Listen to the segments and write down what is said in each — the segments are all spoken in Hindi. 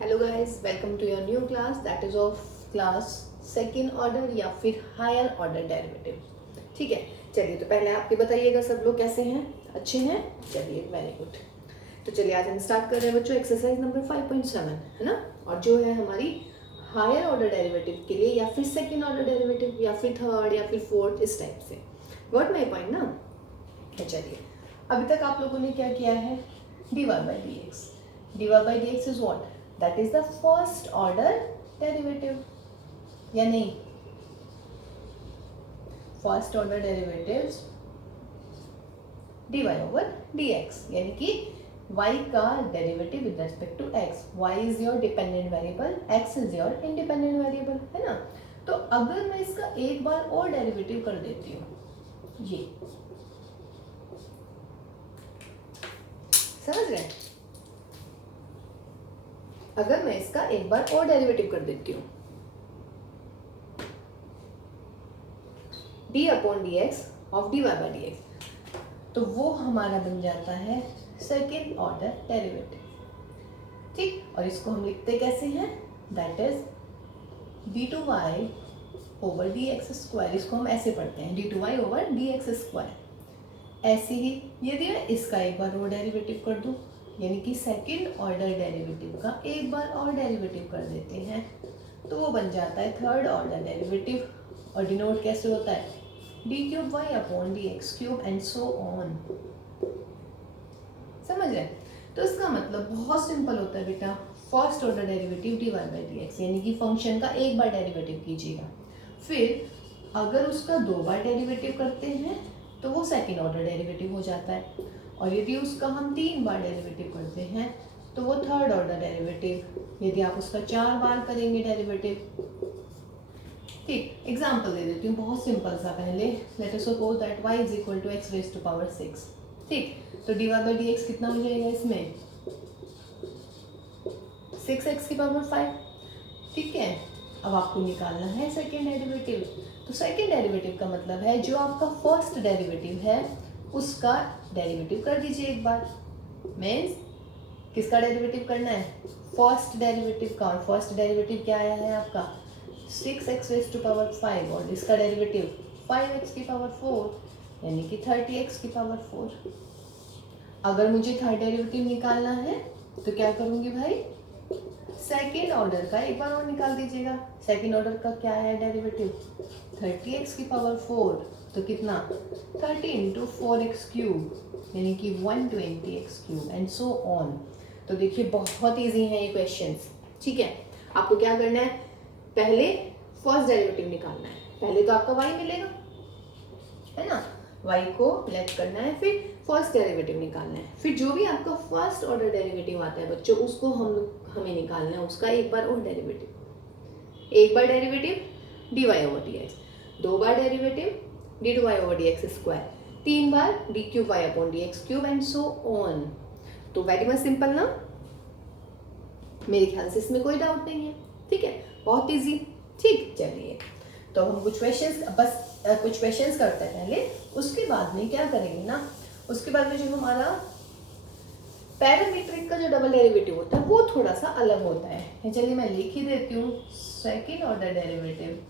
Hello guys, welcome to your new class that is of class second order या फिर हायर ऑर्डर डेरिवेटिव। ठीक है, चलिए तो पहले आप ये बताइएगा सब लोग कैसे हैं, अच्छे हैं? चलिए वेरी गुड। तो चलिए आज हम स्टार्ट कर रहे हैं बच्चों एक्सरसाइज नंबर 5.7 है ना। और जो है हमारी हायर ऑर्डर डेरिवेटिव के लिए या फिर सेकेंड ऑर्डर डेरिवेटिव या फिर थर्ड या फिर फोर्थ इस टाइप से। गॉट माई पॉइंट ना। चलिए अभी तक आप लोगों ने क्या किया है, dy by dx। dy by dx is what? That is the first order derivative या नहीं? First order derivatives dy over dx यानी कि y का derivative with respect to x। y is your dependent variable, x is your independent variable, है ना। तो अगर मैं इसका एक बार और डेरिवेटिव कर देती हूँ, ये समझ रहे हैं? अगर मैं इसका एक बार और डेरिवेटिव कर देती हूँ d upon d x of dy by d x, तो वो हमारा बन जाता है सेकेंड ऑर्डर डेरिवेटिव। ठीक, और इसको हम लिखते कैसे हैं? That is d2y over D x square. इसको हम ऐसे पढ़ते हैं d2y over D x square. ऐसे ही यदि मैं इसका एक बार और डेरिवेटिव कर दूं, यानी कि सेकेंड ऑर्डर डेरिवेटिव का एक बार और डेरिवेटिव कर देते हैं, तो वो बन जाता है थर्ड ऑर्डर डेरिवेटिव। और डिनोट कैसे होता है? D cube y upon d x cube and so on. समझ रहे? तो इसका मतलब बहुत सिंपल होता है बेटा, first order derivative d y by d x, यानी कि फंक्शन का एक बार डेरिवेटिव कीजिएगा, फिर अगर उसका दो बार डेरिवेटिव करते हैं तो वो सेकेंड ऑर्डर डेरिवेटिव हो जाता है, और यदि उसका हम तीन बार डेरिवेटिव करते हैं तो वो थर्ड ऑर्डर डेरिवेटिव। यदि आप उसका चार बार करेंगे डेरिवेटिव, ठीक, एग्जाम्पल दे देती हूँ बहुत सिंपल सा। पहले let us suppose that y is equal to x raise to power 6। ठीक, तो d y by d x कितना हो जाएगा इसमें? 6x की पावर 5। ठीक है, अब आपको निकालना है सेकेंड डेरिवेटिव। तो सेकेंड डेरिवेटिव का मतलब है जो आपका फर्स्ट डेरिवेटिव है उसका डेरिवेटिव कर दीजिए एक बार। मीन्स किसका डेरिवेटिव करना है? फर्स्ट डेरिवेटिव का। और फर्स्ट डेरिवेटिव क्या आया है आपका? 6x रेज टू पावर 5, और इसका डेरिवेटिव 5x की पावर 4 यानी कि 30x की पावर 4। अगर मुझे थर्ड डेरिवेटिव निकालना है तो क्या करूंगी भाई? सेकेंड ऑर्डर का एक बार और निकाल दीजिएगा। सेकेंड ऑर्डर का क्या है डेरिवेटिव? 30x की पावर 4, तो कितना? 30 इंटू 4x क्यूब यानी कि 120x cube and so on. तो देखिए बहुत इजी है ये क्वेश्चंस। ठीक है, आपको क्या करना है? पहले फर्स्ट डेरिवेटिव निकालना है। पहले तो आपका y मिलेगा, है ना, y को लेट करना है, फिर फर्स्ट डेरिवेटिव निकालना है, फिर जो भी आपका फर्स्ट ऑर्डर डेरिवेटिव आता है बच्चों उसको हमें निकालना है, उसका एक बार और डेरिवेटिव। एक बार डेरिवेटिव dy ओवर dx, दो बार derivative d2y over dx square, तीन बार d cube y upon dx cube and so on. तो वेरी मच सिंपल ना, मेरे ख्याल से इसमें कोई डाउट नहीं है। ठीक है, बहुत इजी। ठीक, चलिए तो हम कुछ क्वेश्चंस करते हैं पहले, उसके बाद में क्या करेंगे ना, उसके बाद में जो हमारा पैरामीट्रिक का जो डबल डेरिवेटिव होता है वो थोड़ा सा अलग होता है। चलिए मैं लिख ही देती हूँ, second order derivative,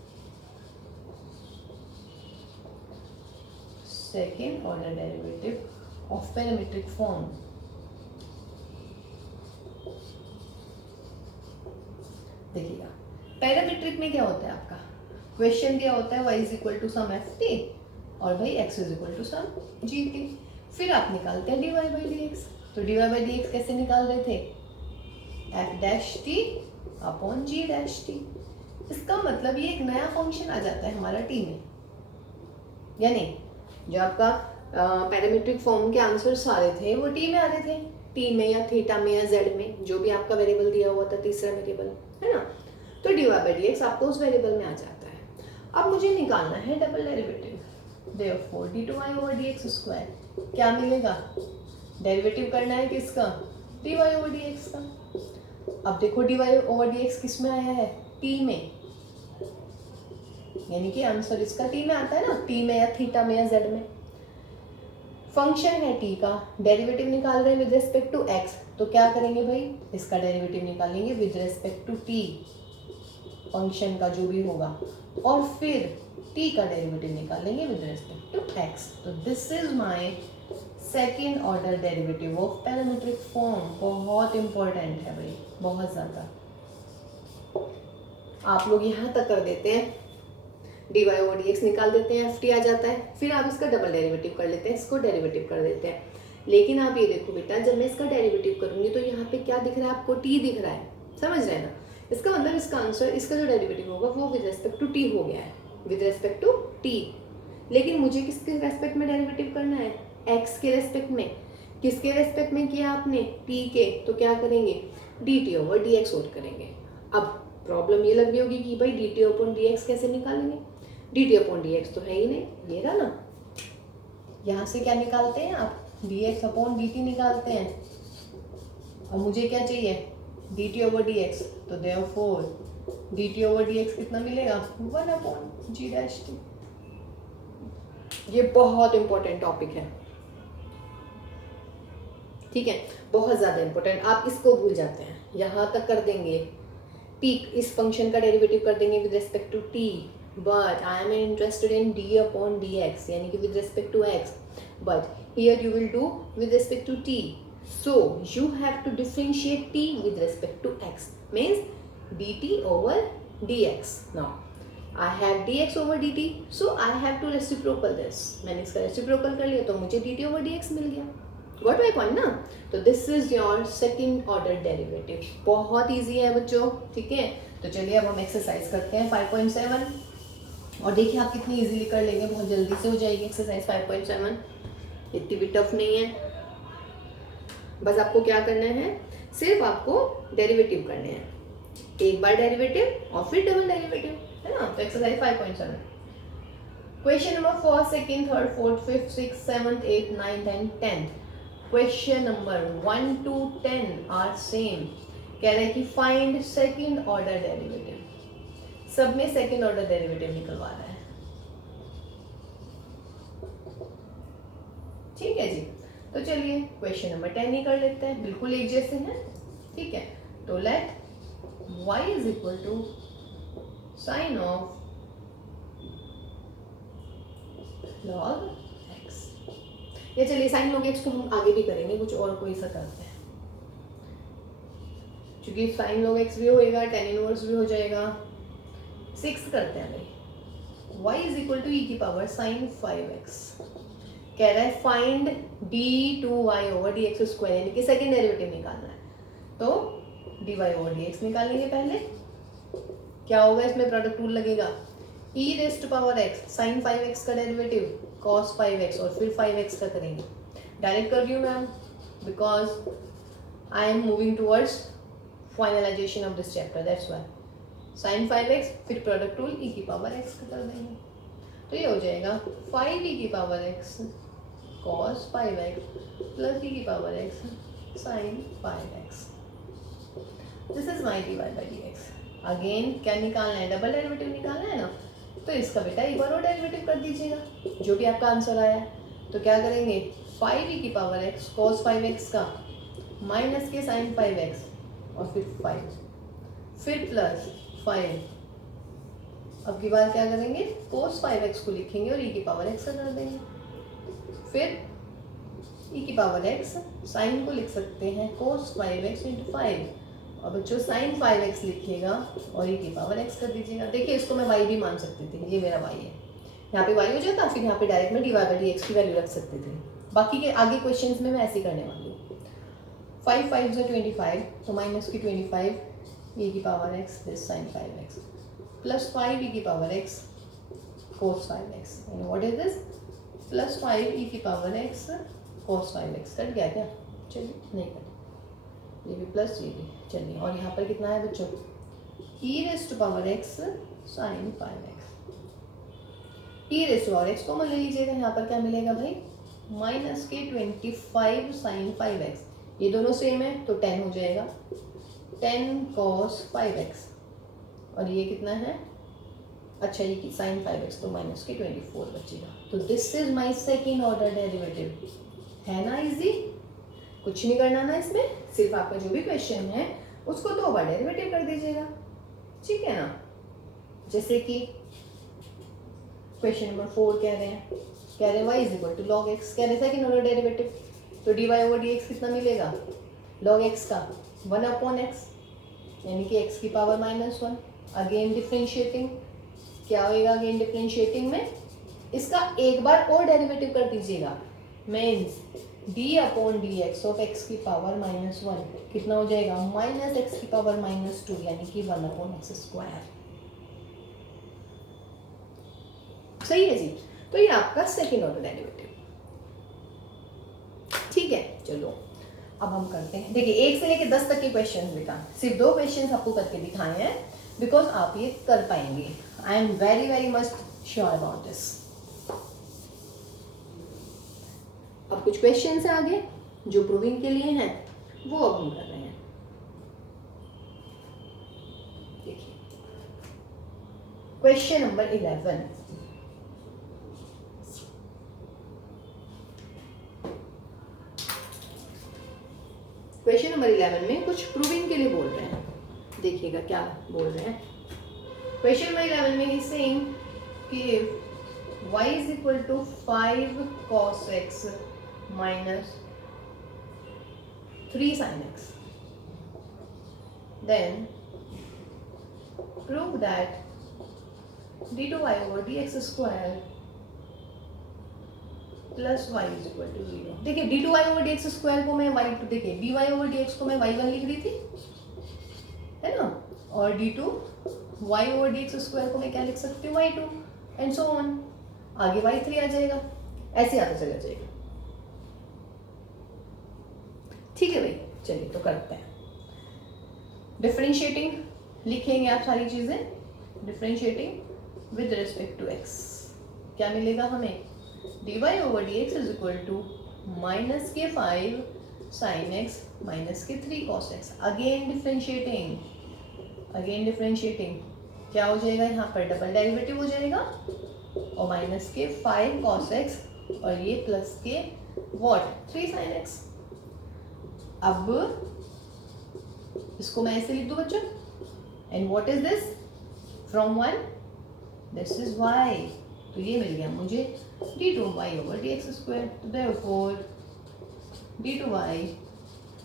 second order derivative of parametric form. देखिएगा पैरामीट्रिक में क्या होता है आपका क्वेश्चन, क्या होता है? y is equal to some f t और भाई x is equal to some g t. फिर आप निकालते हैं d y by d x. तो d y by d x कैसे निकाल रहे थे? F dash t upon g dash t. इसका मतलब ये एक नया फंक्शन आ जाता है हमारा टी में, या नहीं? जो आपका पैरामीट्रिक फॉर्म के आंसर सारे थे वो टी में आ रहे थे, टी में या थीटा में या जेड में, जो भी आपका वेरिएबल दिया हुआ था, तीसरा वेरिएबल, है ना। तो d y by d x आपको उस वेरिएबल में आ जाता है। अब मुझे निकालना है double derivative, therefore d2y over dx square. क्या मिलेगा? डेरिवेटिव करना है किसका? dy ओवर dx का। अब देखो dy ओवर dx किस में आया है? t में, यानी कि आंसर इसका t में आता है ना, t में या थीटा में या z में। फंक्शन है t का, डेरिवेटिव निकाल रहे हैं विद रिस्पेक्ट टू x, तो क्या करेंगे भाई, इसका डेरिवेटिव निकालेंगे with respect to t, function का जो भी होगा, और फिर टी का डेरिवेटिव निकालेंगे विद रेस्पेक्ट टू एक्स। तो this is my second order derivative of parametric form. बहुत इंपॉर्टेंट है भाई, बहुत ज़्यादा। आप लोग यहाँ तक कर देते हैं, dy ओवर dx निकाल देते हैं, ft आ जाता है, फिर आप इसका डबल डेरिवेटिव कर लेते हैं, इसको डेरिवेटिव कर देते हैं। लेकिन आप ये देखो बेटा, जब मैं इसका डेरिवेटिव करूंगी तो यहाँ पे क्या दिख रहा है आपको, t दिख रहा है, समझ रहे हैं ना। इसका मतलब इसका आंसर, इसका जो डेरिवेटिव होगा वो विद रेस्पेक्ट टू t हो गया है, विद रेस्पेक्ट टू t। लेकिन मुझे किसके रेस्पेक्ट में डेरिवेटिव करना है, x के रेस्पेक्ट में। किसके रेस्पेक्ट में किया आपने, t के, तो क्या करेंगे, dt ओवर dx और करेंगे। अब प्रॉब्लम ये लग रही होगी कि भाई dt अपॉन dx कैसे निकालेंगे, dt अपॉन dx तो है ही नहीं, ये रहा ना। यहाँ से क्या निकालते हैं आप, dx अपॉन dt निकालते हैं, और मुझे क्या चाहिए, dt ओवर dx, तो देयरफॉर dt ओवर dx कितना मिलेगा, 1 अपॉन g डैश t। ये बहुत इंपॉर्टेंट टॉपिक है, ठीक है, बहुत ज़्यादा इंपॉर्टेंट। आप इसको भूल जाते हैं, यहाँ तक कर देंगे, t इस फंक्शन का डेरिवेटिव कर देंगे with respect to t, but I am interested in d upon dx, यानी कि with respect to x, but here you will do with respect to t, so you have to differentiate t with respect to x, means dt over dx. Now I have dx over dt, so I have to reciprocal this. मैंने इसका reciprocal कर लिया तो मुझे dt over dx मिल गया। Got my point ना। तो this is your second order derivative, बहुत easy है बच्चों, ठीक है। तो चलिए अब हम एक्सरसाइज करते हैं 5.7, और देखिए आप कितनी इजीली कर लेंगे, बहुत जल्दी से हो जाएगी एक्सरसाइज 5.7, इतनी भी टफ नहीं है। बस आपको क्या करना है, सिर्फ आपको डेरिवेटिव करने हैं, एक बार डेरिवेटिव और फिर डबल डेरिवेटिव, है ना। तो exercise 5.7, question number 1, 2, 3, 4, 5, 6, 7, 8, 9, 10, 10। Question number 1 to 10 are same. कह रहे हैं कि फाइंड सेकंड ऑर्डर डेरिवेटिव, सब में सेकंड ऑर्डर डेरिवेटिव निकलवा रहा है, ठीक है जी। तो चलिए क्वेश्चन नंबर 10 ही कर लेते हैं, बिल्कुल एक जैसे हैं, ठीक है। तो let y is equal to sine of log x, या चलिए साइन log x को हम आगे भी करेंगे, कुछ और कोई सा करते हैं, क्योंकि साइन log x भी होएगा, tan इनवर्स भी हो जाएगा। 6 करते हैं भाई, y is equal to e की पावर साइन 5x। कह रहा है find d2y over dx square, यानी कि सेकेंड डेरिवेटिव निकालना है। तो dy ओवर dx निकालेंगे पहले, क्या होगा इसमें, प्रोडक्ट रूल लगेगा, e raised power x sine 5x का डेरिवेटिव cos 5x, और फिर 5x का करेंगे। डायरेक्ट कर रही हूँ ma'am, because I am moving towards finalization of this chapter, that's why. Sine 5x फिर प्रोडक्ट रूल e की पावर x का कर देंगे, तो ये हो जाएगा 5e की power x cos 5x plus e की power x sin 5x। This is my dy by dx। Again क्या निकालना है, डबल डेरिवेटिव निकालना है ना, तो इसका बेटा एक बार और डेरिवेटिव कर दीजिएगा, जो भी आपका आंसर आया है। तो क्या करेंगे, 5e की पावर x cos 5x का माइनस के sin 5x, और फिर 5, फिर प्लस 5। अब की बार क्या करेंगे, cos 5x को लिखेंगे और e की पावर x का कर देंगे, फिर e की पावर x, साइन को लिख सकते हैं cos 5x इंटू 5, और बच्चों साइन 5x लिखिएगा और e की पावर x कर दीजिएगा। देखिए इसको मैं y भी मान सकती थी, ये मेरा y है, यहाँ पे y हो जाता, फिर यहाँ पे डायरेक्ट में dy बाई dx की वैल्यू रख सकते थे। बाकी के आगे क्वेश्चंस में मैं ऐसे ही करने वाली हूँ। 5 5 जो 25, तो माइनस की 25 e की power x this sine 5x plus 5 e की power x cos 5x, and what is this, plus 5 e की पावर x cos 5x। कट गया क्या, चलिए नहीं कट, ये भी प्लस ये भी, चलिए। और यहाँ पर कितना है बच्चों, e raised to power x sine 5x, e raised to power x common ले लीजिएगा, यहाँ पर क्या मिलेगा भाई, माइनस के 25 साइन 5x, ये दोनों सेम है तो 10 हो जाएगा, 10 cos 5x, और ये कितना है, अच्छा ये साइन 5x, तो माइनस के 24 बचेगा। तो this is my second order derivative, है ना इजी। कुछ नहीं करना ना इसमें, सिर्फ आपका जो भी क्वेश्चन है उसको 2 बार डेरिवेटिव कर दीजिएगा, ठीक है ना। जैसे कि क्वेश्चन नंबर 4 कह रहे हैं y is equal to log x, कह रहे थे कि ऑर्डर डेरिवेटिव, तो dy ओवर dx कितना मिलेगा, log x का 1 अपॉन x, यानी कि x की पावर -1। अगेन डिफरेंशिएटिंग, क्या होएगा अगेन डिफरेंशिएटिंग में, इसका एक बार और डेरिवेटिव कर दीजिएगा, means d upon d x of x की पावर -1 कितना हो जाएगा, -x की पावर -2, यानी कि 1 अपॉन एक्स स्क्वायर। सही है जी। तो ये आपका सेकेंड ऑर्डर डेरिवेटिव, ठीक है। चलो अब हम करते हैं, देखिए 1 से लेकर 10 तक के क्वेश्चन बेटा, सिर्फ 2 क्वेश्चन आपको करके दिखाए हैं, बिकॉज आप ये कर पाएंगे। I am very very much sure about this. अब कुछ क्वेश्चन है आगे जो प्रूविंग के लिए हैं, वो अब हम कर रहे हैं। देखिए क्वेश्चन नंबर 11, क्वेश्चन नंबर 11 में कुछ प्रूविंग के लिए बोल रहे हैं, देखिएगा क्या बोल रहे हैं। क्वेश्चन नंबर 11 में ही सेइंग कि y is equal to 5 cos x minus 3 sin x, then prove that d2y over dx square plus y is equal to 0। देखिए d2y ओवर dx स्क्वायर को मैं y2, देखिए dy ओवर dx को मैं y1 लिख रही थी, है ना, और d2y ओवर dx स्क्वायर को मैं क्या लिख सकती हूँ, y2, एंड सो ऑन। आगे y3 आ जाएगा, ऐसे आगे चला जाएगा, ठीक है भाई। चलिए तो करते हैं डिफरेंशिएटिंग, लिखेंगे आप सारी चीजें, differentiating with respect to x, क्या मिलेगा हमें, dy over dx is equal to -5 sin x minus 3 cos x। Again differentiating, क्या हो जाएगा, यहाँ पर डबल डेरिवेटिव हो जाएगा, और -5 cos x, और ये प्लस के व्हाट 3 sin x। अब इसको मैं ऐसे लिख दूं बच्चों, and what is this, from 1 this is y, तो ये मिल गया मुझे d2y ओवर dx स्क्वायर, तो therefore d2y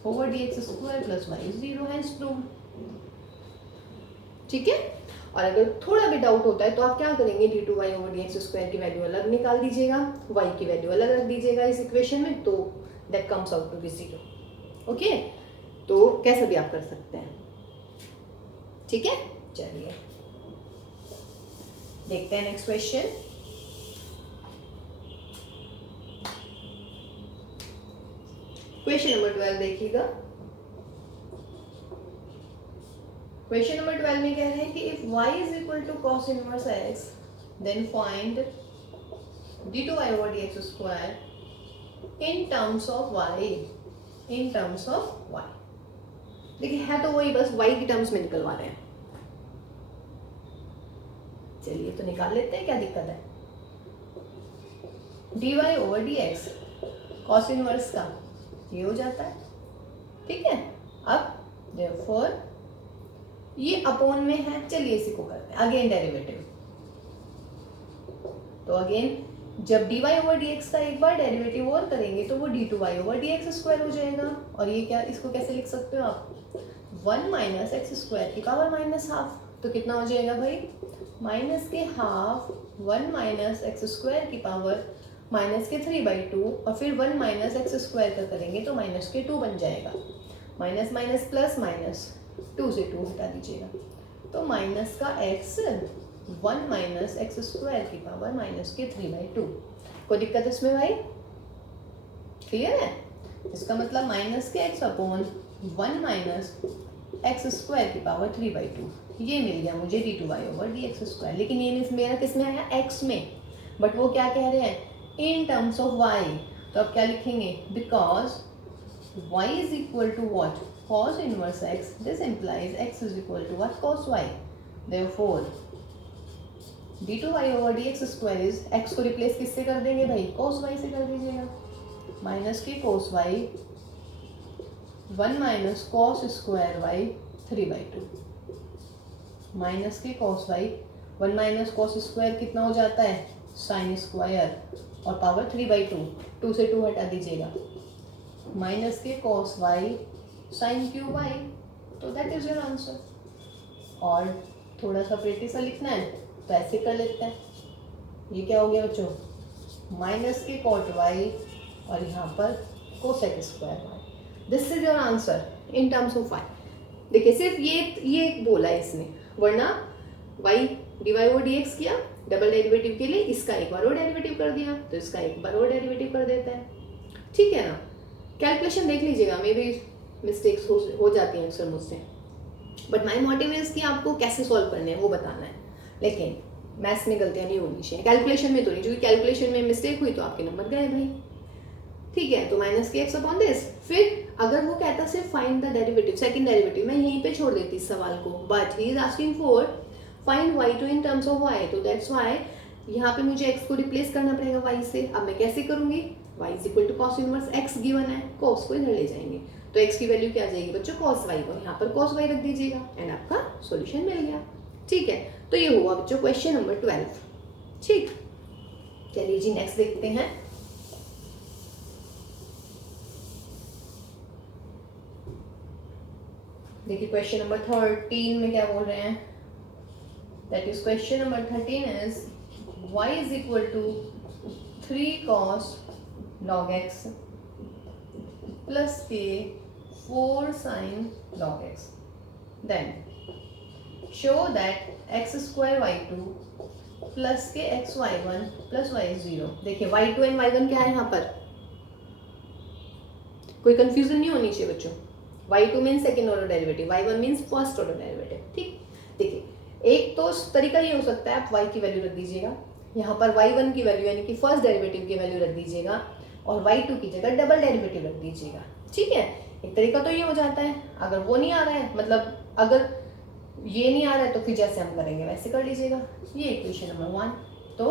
over dx square plus y is 0 है प्रूव्ड, ठीक है। और अगर थोड़ा भी डाउट होता है तो आप क्या करेंगे, d2y ओवर dx स्क्वायर की वैल्यू अलग निकाल दीजिएगा, y की वैल्यू अलग रख दीजिएगा इस इक्वेशन में, तो that comes out to be 0। Okay, तो कैसे भी आप कर सकते हैं, ठीक है। चलिए देखते हैं नेक्स्ट क्वेश्चन। क्वेश्चन नंबर 12 देखिएगा। क्वेश्चन नंबर 12 में कह रहे हैं कि if y is equal to cos inverse x, then find d2y over dx square in terms of y, in terms of y। देखिए है तो वही, बस y की टर्म्स में निकलवा रहे हैं। चलिए तो निकाल लेते हैं, क्या दिक्कत है। dy over dx cos inverse का ये हो जाता है, ठीक है। अब therefore ये अपॉन में है, चलिए इसी को करते हैं अगेन डेरिवेटिव। तो अगेन जब dy ओवर dx का एक बार डेरिवेटिव और करेंगे तो वो d2y ओवर dx स्क्वायर हो जाएगा, और ये क्या, इसको कैसे लिख सकते हो आप, 1 माइनस एक्स स्क्वायर की पावर -12, तो कितना हो जाएगा भाई, माइनस के हाफ 1 माइनस एक्स स्क्वायर की पावर -3/2, और फिर 1 माइनस एक्स स्क्वायर का करेंगे तो -2 बन जाएगा, माइनस माइनस प्लस माइनस 2 से 2 हटा दीजिएगा, तो माइनस का x 1 माइनस एक्स स्क्वायर की पावर -3/2। कोई दिक्कत इसमें भाई, क्लियर है। इसका मतलब माइनस के x upon 1 minus x square की पावर 3/2, ये मिल गया मुझे d2y ओवर dx स्क्वायर। लेकिन ये मेरा किस में आया, x में, बट वो क्या कह रहे हैं, इन टर्म्स ऑफ y। तो अब क्या लिखेंगे, because y is equal to what, cos inverse x, this implies x is equal to what, cos y। Therefore d2y over dx square is, x को रिप्लेस किससे कर देंगे भाई, cos y से कर दीजिएगा, माइनस के cos y 1 minus cos square y 3/2 minus के cos y 1 minus cos square कितना हो जाता है साइन स्क्वायर और पावर 3/2 2 से 2 हटा दीजिएगा माइनस के cos y sine cube y तो दैट इज योर आंसर। और थोड़ा सा प्रेटी सा लिखना है तो ऐसे कर लेते हैं। ये क्या हो गया बच्चों माइनस के कॉट वाई और यहाँ पर cosec square y. This is your answer in terms of y. देखिए सिर्फ ये बोला है इसने, वरना वाई dy ओवर dx किया डबल डेरिवेटिव के लिए, इसका एक बार और डेरिवेटिव कर दिया तो इसका एक बार और डेरिवेटिव कर देते हैं। ठीक है ना, कैलकुलेशन देख लीजिएगा, मे बी मिस्टेक्स हो जाती हैं अक्सर मुझसे, बट माई मोटिव इज कि आपको कैसे सॉल्व करने हैं वो बताना है। लेकिन मैथ्स में गलतियाँ नहीं होनी चाहिए, कैलकुलेशन में तो नहीं, क्योंकि कैलकुलेशन में मिस्टेक हुई तो आपके नंबर गए भाई। ठीक है, तो माइनस के एक्स अपॉन दिस। फिर अगर वो कहता सिर्फ find the derivative second derivative, मैं यहीं पे छोड़ देती इस सवाल को, but he is asking for find y2 in terms of y, तो दैट्स वाई यहाँ पे मुझे x को रिप्लेस करना पड़ेगा y से। अब मैं कैसे करूंगी, y is equal to cos inverse x given है, कॉस को इधर ले जाएंगे तो x की वैल्यू क्या आ जाएगी बच्चों कॉस y, और यहाँ पर कॉस y रख दीजिएगा एंड आपका सॉल्यूशन मिल गया। ठीक है, तो ये हुआ बच्चों क्वेश्चन नंबर 12। ठीक, चलिए जी नेक्स्ट देखते हैं। देखिए क्वेश्चन नंबर 13 में क्या बोल रहे हैं, that is question number 13 is y is equal to 3 cos log x plus के 4 sin log x, then show that x square y2 plus के x y1 प्लस y0। देखिए y2 एंड y1 क्या है यहाँ पर, कोई कंफ्यूजन नहीं होनी चाहिए बच्चों। y2 means second order derivative, y1 means first order derivative. ठीक, देखिए एक तो तरीका ये हो सकता है आप y की वैल्यू रख दीजिएगा, यहाँ पर y1 की वैल्यू यानी कि फर्स्ट डेरिवेटिव की वैल्यू रख दीजिएगा और y2 की जगह डबल डेरिवेटिव रख दीजिएगा। ठीक है, एक तरीका तो ये हो जाता है। अगर वो नहीं आ रहा है, मतलब अगर ये नहीं आ रहा है तो फिर जैसे हम करेंगे वैसे कर लीजिएगा। ये इक्वेशन नंबर 1, तो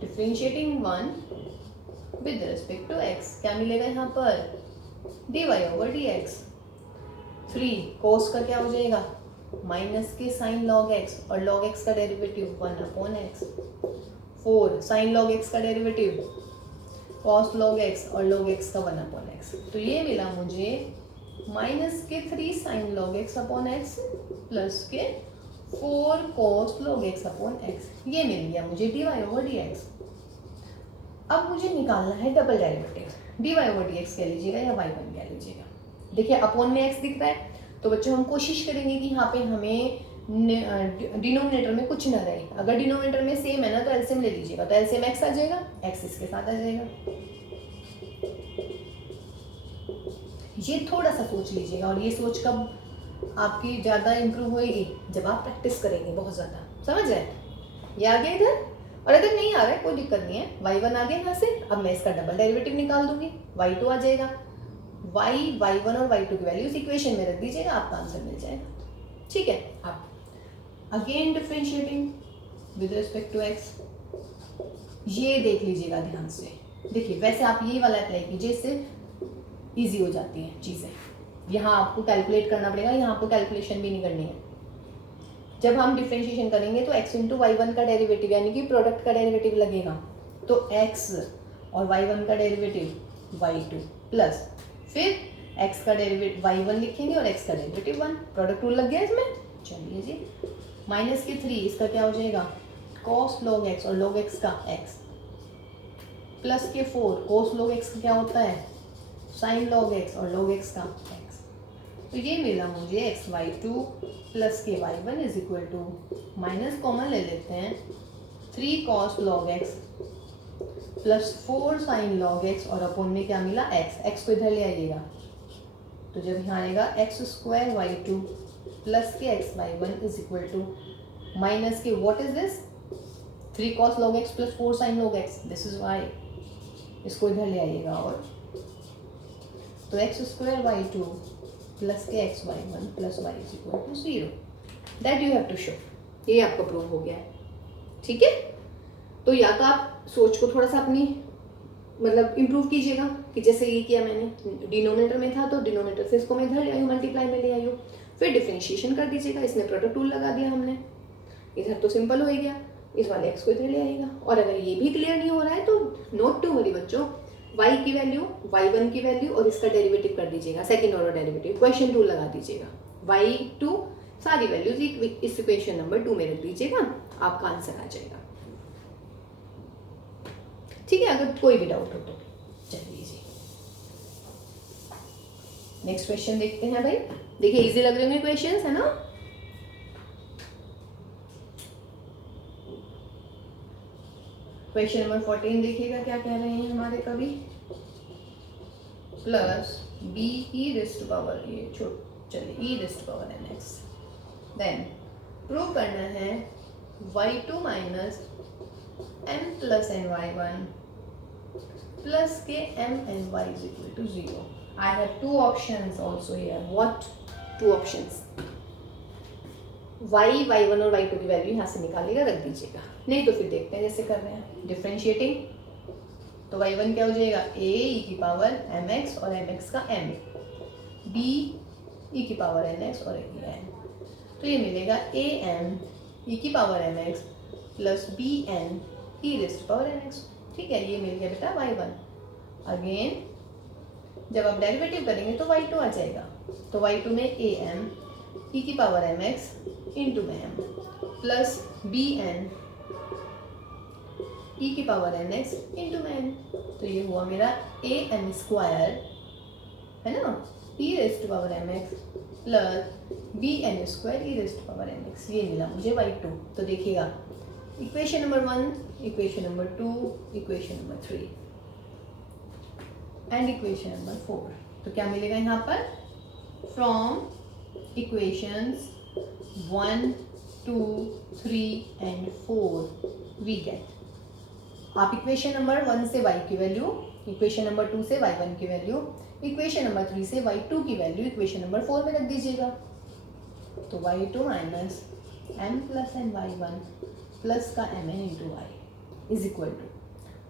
differentiating 1 with respect to x क्या मिलेगा यहाँ पर dy ओवर dx। 3 cos का क्या हो जाएगा माइनस के साइन log x और log x का derivative 1 upon x। 4 sine log x का डेरिवेटिव cos log x और log x का 1 अपॉन x। तो ये मिला मुझे माइनस के 3 sine log x upon x plus के 4 cos log x upon x, ये मिल गया मुझे dy ओवर dx। अब मुझे निकालना है double derivative, dy over dx कह लीजिएगा या y1 कह लीजिएगा। देखिए अपॉन में x दिख रहा है तो बच्चों हम कोशिश करेंगे कि यहाँ पे हमें डिनोमिनेटर में कुछ ना रहे। अगर डिनोमिनेटर में सेम है ना तो एलसीएम ले लीजिएगा, तो एलसीएम x आ जाएगा, x इसके साथ आ जाएगा। ये थोड़ा सा सोच लीजिएगा, और ये सोच कब आपकी ज़्यादा इम्प्रूव होएगी जब आप प्रैक्टिस करेंगे बहुत ज़्यादा। समझ रहे हैं, ये आ गया इधर, और अगर नहीं आ रहा है कोई दिक्कत नहीं है, y1 आ गया यहाँ से। अब मैं इसका डबल डेरिवेटिव निकाल दूंगी, y2 आ जाएगा, y1 और y2 की वैल्यू इस इक्वेशन में रख दीजिएगा, आपका आंसर मिल जाएगा। ठीक है, आप again differentiating with respect to x, ये देख लीजिएगा ध्यान से। देखिए वैसे आप ये वाला अप्लाई कीजिए, इससे ईजी हो जाती हैं चीज़ें। यहाँ आपको कैलकुलेट करना पड़ेगा, यहाँ आपको कैलकुलेशन भी नहीं करनी है। जब हम डिफरेंशिएशन करेंगे तो x इंटू y1 का डेरिवेटिव यानी कि प्रोडक्ट का डेरिवेटिव लगेगा, तो x और y1 का डेरिवेटिव y2 प्लस फिर x का डेरिवेटिव y1 लिखेंगे और x का डेरिवेटिव 1, प्रोडक्ट रूल लग गया इसमें। चलिए जी, माइनस के 3 इसका क्या हो जाएगा cos log x और log x का x, प्लस के 4 cos log x का क्या होता है sin log x और log x का x। तो ये मिला मुझे xy2 प्लस के y1 is equal to, minus common ले लेते हैं, 3 cos log x plus 4 sin log x और अपॉन में क्या मिला x को इधर ले आइएगा, तो जब यहाँ आएगा x स्क्वायर y2 प्लस के x y1 is equal to minus के what is this 3 cos log x plus 4 sin log x, this is y, इसको इधर ले आइएगा, और तो x स्क्वायर y2 प्लस के x y1 plus y is equal to 0, that you have to show. ये आपका प्रूव हो गया है। ठीक है, तो या तो आप सोच को थोड़ा सा अपनी मतलब इम्प्रूव कीजिएगा, कि जैसे ये किया मैंने, डिनोमिनेटर में था तो डिनोमिनेटर से इसको मैं इधर ले आई हूँ, मल्टीप्लाई में ले आई हूँ। फिर डिफरेंशिएशन कर दीजिएगा, इसमें प्रोडक्ट टूल लगा दिया हमने, इधर तो सिंपल हो ही गया, इस वाले एक्स को इधर ले आएगा। और अगर ये भी क्लियर नहीं हो रहा है तो नोट टू वरी बच्चों, y की वैल्यू, y1 की वैल्यू और इसका डेरिवेटिव कर दीजिएगा, second order derivative, question tool लगा दीजिएगा, y2 सारी वैल्यूज इस इक्वेशन नंबर 2 में रख दीजिएगा, आपका आंसर आ जाएगा। ठीक है, अगर कोई भी डाउट हो तो चलिए जी नेक्स्ट क्वेश्चन देखते हैं भाई। देखिए इजी लग रहे होंगे क्वेश्चंस, है ना। क्वेश्चन नंबर 14 देखिएगा क्या कह रहे हैं हमारे कवि। Plus b e raise to power, ये चलिए e raise to power n x, then prove करना है y2 minus m plus n y1 plus k m and y is equal to 0. I have two options also here. What two options? y, y1 और y2 की वैल्यू यहाँ से निकालिएगा, रख दीजिएगा। नहीं तो फिर देखते हैं जैसे कर रहे हैं डिफरेंशिएटिंग, तो y1 क्या हो जाएगा a e की पावर mx और mx का m, b e की पावर nx और n, तो ये मिलेगा a m e की power mx plus b n e raise to power nx। ठीक है, ये मिल गया बेटा y1। अगेन जब आप डेरिवेटिव करेंगे तो y2 आ जाएगा, तो y2 में am e की power mx into m plus bn e की पावर nx इंटू n, तो ये हुआ मेरा am स्क्वायर, है ना, e raise to power mx plus bn square e raise to power mx, ये मिला मुझे y2। तो देखिएगा equation number 1, equation number 2, equation number 3 and equation number 4, तो क्या मिलेगा यहाँ पर, from equations 1, 2, 3 and 4 we get, आप इक्वेशन नंबर 1 से y की वैल्यू, इक्वेशन नंबर 2 से y1 की वैल्यू, इक्वेशन नंबर 3 से y2 की वैल्यू इक्वेशन नंबर 4 में रख दीजिएगा, तो y2 minus m plus n y1 plus का m n into y is equal to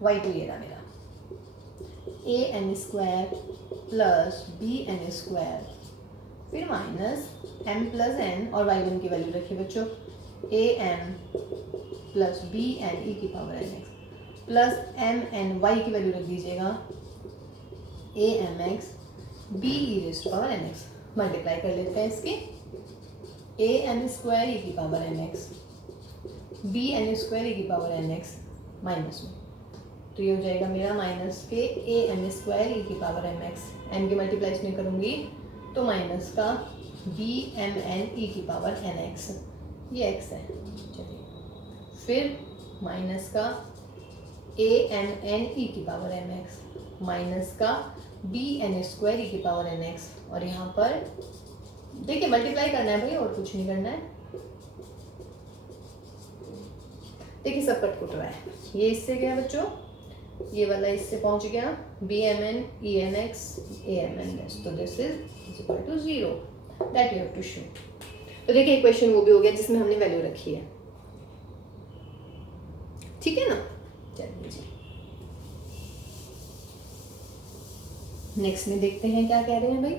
y2 ये रहा मेरा a n square plus b n square, फिर माइनस m प्लस n और y1 की वैल्यू रखिए बच्चों, a m plus b n e की power n x plus m n y की वैल्यू रख दीजिएगा, a m x b e raise to power n x, multiply कर लेते हैं इसकी, ए एम स्क्वायर ई की power n x b n square e की पावर एन एक्स माइनस में, तो ये हो जाएगा मेरा माइनस के ए एम स्क्वायर ई की पावर एम एक्स, एम की मल्टीप्लाई इसमें करूँगी तो माइनस का बी एम एन ई की पावर एन एक्स, ये एक्स है, चलिए, फिर माइनस का ए एम एन ई की पावर एम एक्स माइनस का बी एन स्क्वायर ई की पावर एन एक्स, और यहाँ पर देखिए मल्टीप्लाई करना है भाई और कुछ नहीं करना है। देखिए सब कट कुट रहा है, ये इससे गया बच्चों, ये वाला इससे पहुंच गया, b m n e n x a m n s, तो this is equal to 0, that you have to show. तो देखिए इक्वेशन वो भी हो गया जिसमें हमने वैल्यू रखी है, ठीक है ना। चलिए जी नेक्स्ट में देखते हैं क्या कह रहे हैं भाई।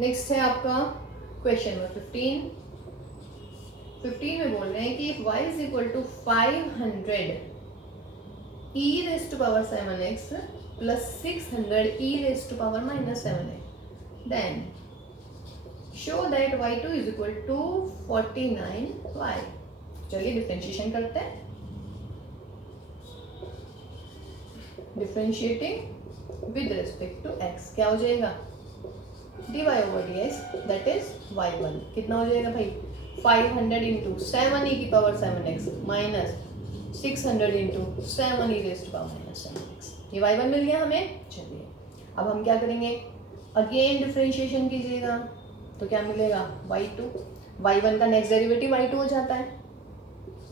नेक्स्ट है आपका क्वेश्चन नंबर 15 में बोल रहे हैं कि y is equal to 500 e raise to power 7x plus 600 e raise to power minus 7x, then show that y2 is equal to 49y। चलिए डिफरेंशिएशन करते हैं, differentiating with respect to x क्या हो जाएगा, dy over dx that is y1, कितना हो जाएगा भाई 500 इंटू 7 e की power 7x minus 600 into 7 e raise to power minus 7x, ये y1 मिल गया हमें। चलिए अब हम क्या करेंगे, अगेन डिफरेंशिएशन कीजिएगा, तो क्या मिलेगा y2, y1 का नेक्स्ट डेरिवेटिव y2 हो जाता है,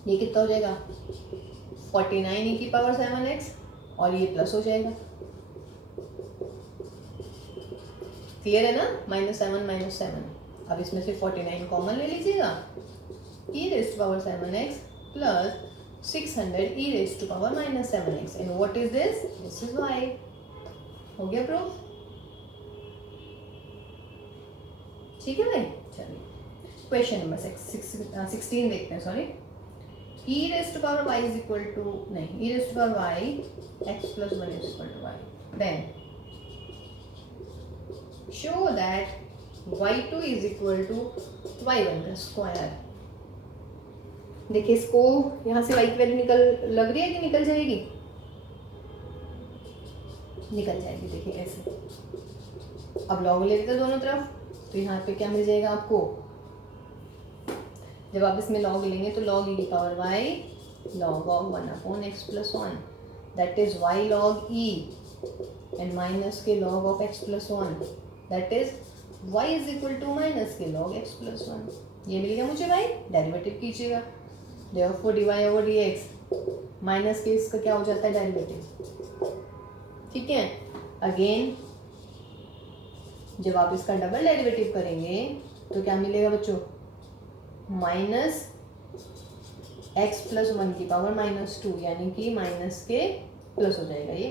ये कितना हो जाएगा 49 e की पावर 7x और ये प्लस हो जाएगा, क्लियर है ना, -7 अब इसमें से 49 कॉमन ले लीजिएगा, e raise to power 7x plus 600 e raised to power minus 7x and what is this? This is y. हो गया प्रूफ? ठीक है भाई, चलिए क्वेश्चन नंबर 16 देखते हैं. Sorry, e raised to power y is equal to नहीं, e raised to power y x plus 1 is equal to y. Then show that y2 is equal to y1 का स्क्वायर. देखिए इसको यहाँ से y की वैल्यू लग रही है कि निकल जाएगी? निकल जाएगी. देखिए ऐसे. अब लॉग ले लेते हैं दोनों तरफ, तो यहाँ पे क्या मिल जाएगा आपको? जब आप इसमें लॉग लेंगे तो लॉग e की power y log of 1 upon x plus 1 that is y log e and minus के log of x plus 1 that is y is equal to minus के log x plus 1. ये मिल गया मुझे भाई. डेरिवेटिव कीजिएगा. therefore dy over dx minus के इसका क्या हो जाता है? डेरिवेटिव. ठीक है. अगेन जब आप इसका डबल डेरिवेटिव करेंगे तो क्या मिलेगा बच्चों? माइनस एक्स प्लस 1 की पावर -2 यानी कि माइनस के प्लस हो जाएगा ये,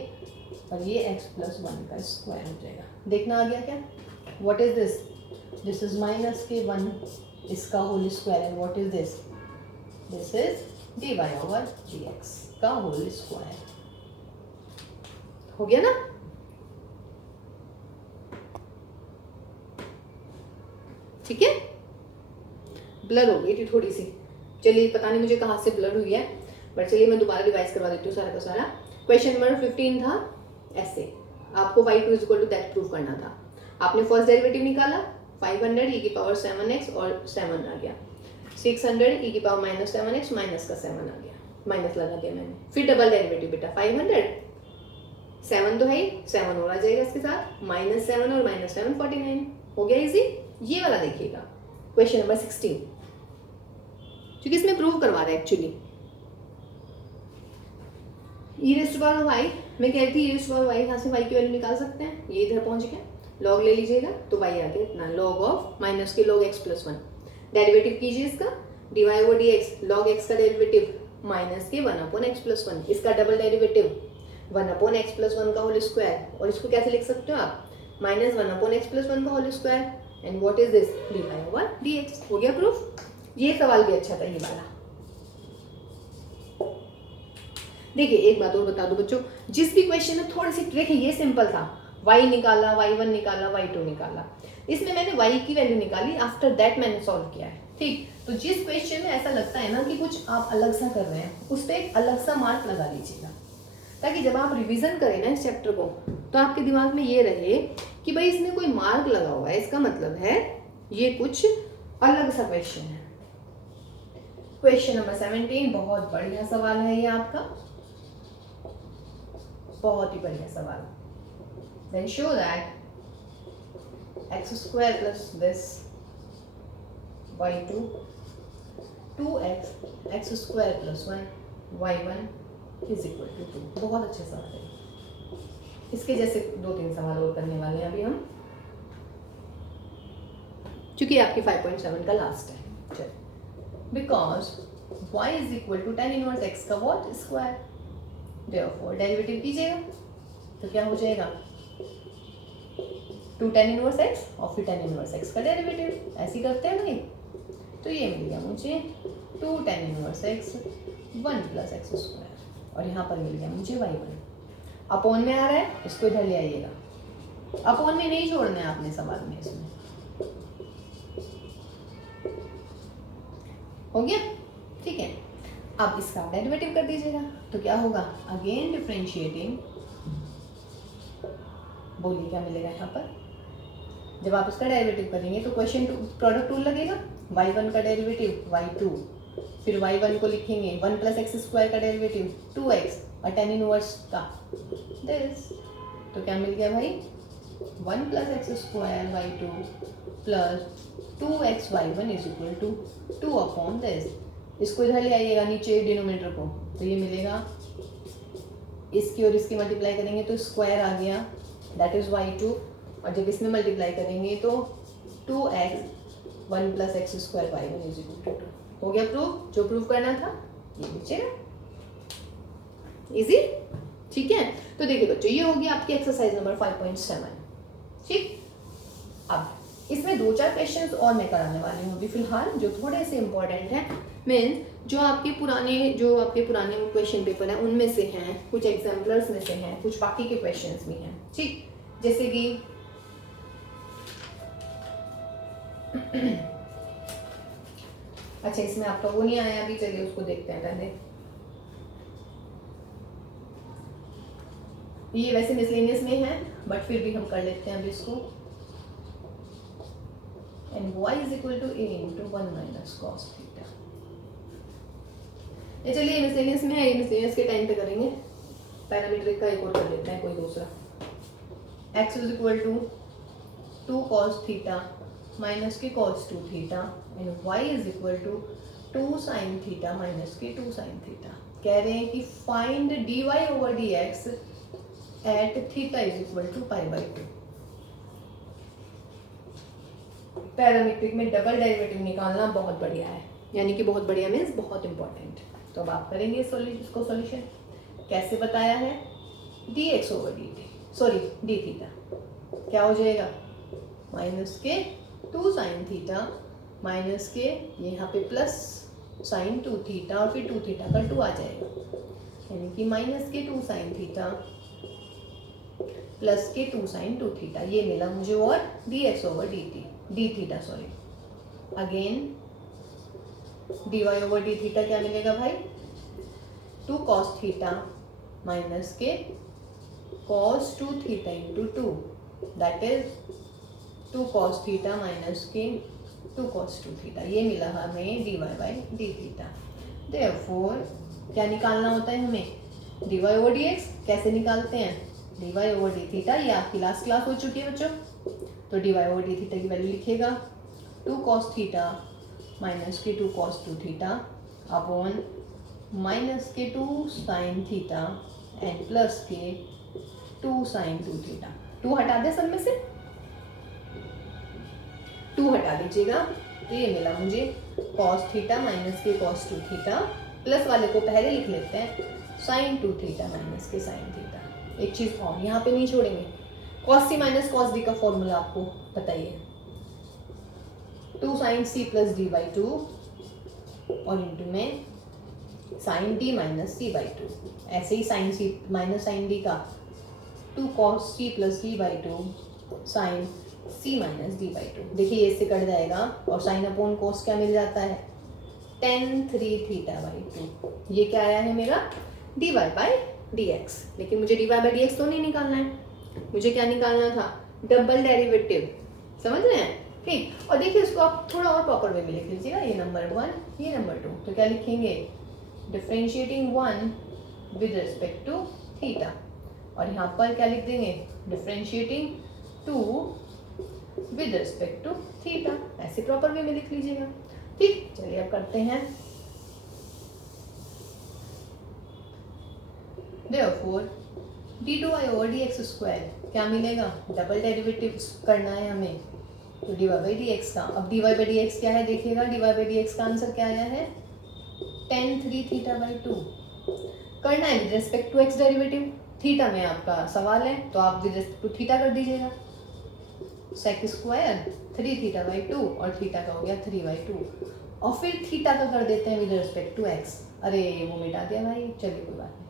और ये एक्स प्लस 1 का स्क्वायर हो जाएगा. देखना आ गया क्या? What is this? This is minus के 1 इसका whole square and what is this? This is dy over dx का होल स्क्वायर. हो गया ना? ठीक है. ब्लर हो गई थी थोड़ी सी. चलिए पता नहीं मुझे कहाँ से ब्लर हुई है, बट चलिए मैं दोबारा रिवाइज करवा देती हूँ सारा का सारा. क्वेश्चन नंबर 15 था ऐसे. आपको y2 is equal to that prove करना था. आपने फर्स्ट डेरिवेटिव निकाला 500 e की पावर 7x और 7 आ गया. 600 e की पावर माइनस 7x माइनस का 7 आ गया. माइनस लगा दिया मैंने. फिर डबल डेरिवेटिव बेटा 500 7 तो है ही, 7 और आ जाएगा इसके साथ. -7 और -7 49. हो गया इजी. ये वाला देखिएगा क्वेश्चन नंबर 16, क्योंकि इसमें प्रूव करवा रहा है actually. e raise to power y, मैं कह रही थी e raise to power y, यहाँ से y की वैल्यू निकाल सकते हैं. ये इधर पहुंच गया. लॉग ले लीजिएगा तो y आ गया इतना. लॉग ऑफ माइनस के लॉग x प्लस 1. डेरिवेटिव कीजिए इसका. dy over dx log x का डेरिवेटिव माइनस के 1 अपॉन x प्लस 1. इसका double derivative 1 upon x plus 1 का होल स्क्वायर. और इसको कैसे लिख सकते हो आप? -1 अपॉन x प्लस 1 का whole square. And what is this? dy over dx. हो गया प्रूफ. ये सवाल भी अच्छा था ये वाला. देखिए एक बात और बता दो बच्चों, जिस भी क्वेश्चन में थोड़ी सी ट्रिक है. ये सिंपल था. y निकाला, y1 निकाला, y2 निकाला. इसमें मैंने y की वैल्यू निकाली. आफ्टर दैट मैंने सॉल्व किया है. ठीक. तो जिस क्वेश्चन में ऐसा लगता है ना कि कुछ आप अलग सा कर रहे हैं, उस पर एक अलग सा मार्क लगा लीजिएगा, ताकि जब आप रिवीजन करें ना इस चैप्टर को तो आपके दिमाग में ये रहे कि भाई इसमें कोई मार्क लगा हुआ है, इसका मतलब है ये कुछ अलग सा क्वेश्चन है. क्वेश्चन नंबर 17 बहुत बढ़िया सवाल है ये आपका. बहुत ही बढ़िया सवाल. Then show that x square plus this y2 2x x square plus 1 y1 is equal to 2. बहुत अच्छे सवाल है. इसके जैसे 2-3 सवाल और करने वाले हैं अभी हम, क्योंकि आपकी 5.7 का लास्ट है. चलो. Because y is equal to tan inverse x का व्हाट स्क्वायर. देयरफॉर डेरिवेटिव कीजिएगा तो क्या हो जाएगा? 2 tan इनवर्स x और फिर tan इनवर्स x का डेरिवेटिव. ऐसे ही करते हैं भाई. तो ये मिल गया मुझे 2 tan inverse x 1 plus x square, और यहाँ पर मिल गया मुझे y1. अपॉन में आ रहा है, इसको इधर ले आइएगा. अपॉन में नहीं छोड़ना है आपने सवाल में. इसमें हो गया. ठीक है. अब इसका डेरिवेटिव कर दीजिएगा तो क्या होगा? Again differentiating. बोलिए क्या मिलेगा यहाँ पर? जब आप इसका डेरिवेटिव करेंगे तो क्वेश्चन प्रोडक्ट रूल लगेगा. y1 का डेरिवेटिव y2, फिर y1 को लिखेंगे 1 प्लस एक्स स्क्वायर का डेरिवेटिव 2x और tan इनवर्स का दिस. तो क्या मिल गया भाई? 1 plus x square y2 plus 2x y1 is equal to 2 upon this. इसको इधर ले आइएगा नीचे डिनोमिनेटर को, तो ये मिलेगा. इसकी और इसकी मल्टीप्लाई करेंगे तो स्क्वायर आ गया, दैट इज y2. और जब इसमें मल्टीप्लाई करेंगे तो 2x 1 plus x square y1 is equal to 2. हो गया प्रूफ. जो प्रूफ करना था ये नीचे. इजी, ठीक है। तो देखिए बच्चों, ये होगी आपकी एक्सरसाइज नंबर 5.7, ठीक। अब इसमें 2-4 क्वेश्चंस और मैं कराने वाली हूँ अभी फिलहाल, जो थोड़े से इंपॉर्टेंट हैं। मीन्स जो आपके पुराने क्वेश्चन पेपर हैं उनमें से हैं, कुछ एग्जाम्पलर्स में से हैं, कुछ बाकी के क्वेश्चंस भी हैं, ठीक। जैसे कि अच्छा, इसमें आपका वो नहीं आया अभी, चलिए उसको देखते हैं पहले। ये वैसे मिसलेनियस में है बट फिर भी हम कर लेते हैं अभी इसको। And y is equal to a into 1 minus cos theta. ये चलिए मिसलेनियस में है, ये मिसलेनियस के टाइम पे करेंगे। पैरामीट्रिक का एक और कर लेते हैं कोई दूसरा। x is equal to 2 cos theta minus के cos 2 theta and y is equal to 2 sine theta minus के 2 साइन थीटा। कह रहे हैं कि find dy over dx at theta is equal to pi by 2। Parametric में डबल डेरिवेटिव निकालना बहुत बढ़िया है, यानी कि बहुत बढ़िया मीन्स बहुत इंपॉर्टेंट। तो अब आप करेंगे इसको सॉल्यूशन। कैसे बताया है, dx over dt, sorry D theta क्या हो जाएगा, माइनस के 2 साइन थीटा माइनस के यहाँ पे प्लस साइन 2 थीटा और फिर 2 थीटा का 2 आ जाएगा, यानी कि माइनस के 2 साइन थीटा प्लस के 2 साइन 2 थीटा। ये मिला मुझे, और dx over D theta sorry, again dy over D theta क्या मिलेगा भाई, 2 कॉस थीटा माइनस के cos 2 theta into 2, that is 2 cos theta minus के 2 कॉस 2 थीटा। ये मिला हमें dy by d theta. Therefore क्या निकालना होता है हमें, dy ओवर dx। कैसे निकालते हैं, dy ओवर डी थीटा, ये आपकी लास्ट क्लास हो चुकी है बच्चों। तो dy ओवर डी थीटा की वैल्यू लिखेगा 2 कॉस थीटा माइनस के 2 कॉस 2 थीटा अपॉन माइनस के 2 साइन थीटा एंड प्लस के 2 साइन 2 थीटा। 2 हटा दे सब में से, 2 हटा दीजिएगा तो ये मिला मुझे कॉस थीटा माइनस के कॉस 2 थीटा, प्लस वाले को पहले लिख लेते हैं साइन 2 थीटा माइनस के साइन थीटा। एक चीज़ और यहाँ पे नहीं छोड़ेंगे, cos C minus cos D का फॉर्मूला आपको बताइए, 2 sine C plus D by 2 और इंटू में sine D minus C by 2। ऐसे ही sine C minus sine D का 2 cos C plus D by 2 sine C minus D by 2। देखिए ये इससे कट जाएगा और साइन अपॉन कोस क्या मिल जाता है, tan 3 थीटा बाई 2। ये क्या आया है मेरा, dy बाई dx। लेकिन मुझे dy बाई dx तो नहीं निकालना है, मुझे क्या निकालना था, डबल डेरिवेटिव। समझ रहे हैं, ठीक। और देखिए इसको आप थोड़ा और प्रॉपर वे में लिख लीजिएगा, ये नंबर 1 ये नंबर 2। तो क्या लिखेंगे, differentiating 1 with respect to theta, और यहाँ पर क्या लिख देंगे, differentiating 2 with respect to theta. ऐसे प्रॉपर वे में लिख लीजिएगा, ठीक। चलिए अब करते हैं। Therefore d2y over dx square क्या मिलेगा, डबल डेरिवेटिव करना है हमें, तो dy बाई dx का। अब dy बाई dx क्या है देखिएगा, dy बाई dx का आंसर क्या आया है, tan 3 थीटा बाई 2। करना है with respect to x derivative, theta में आपका सवाल है तो आप विद रिस्पेक्ट टू थीटा कर दीजिएगा, सेक स्क्वायर 3 थीटा बाई 2 और थीटा का हो गया 3 बाई 2, और फिर थीटा का कर देते हैं विद रिस्पेक्ट टू x। अरे वो मिटा दिया भाई, चलिए कोई बात नहीं।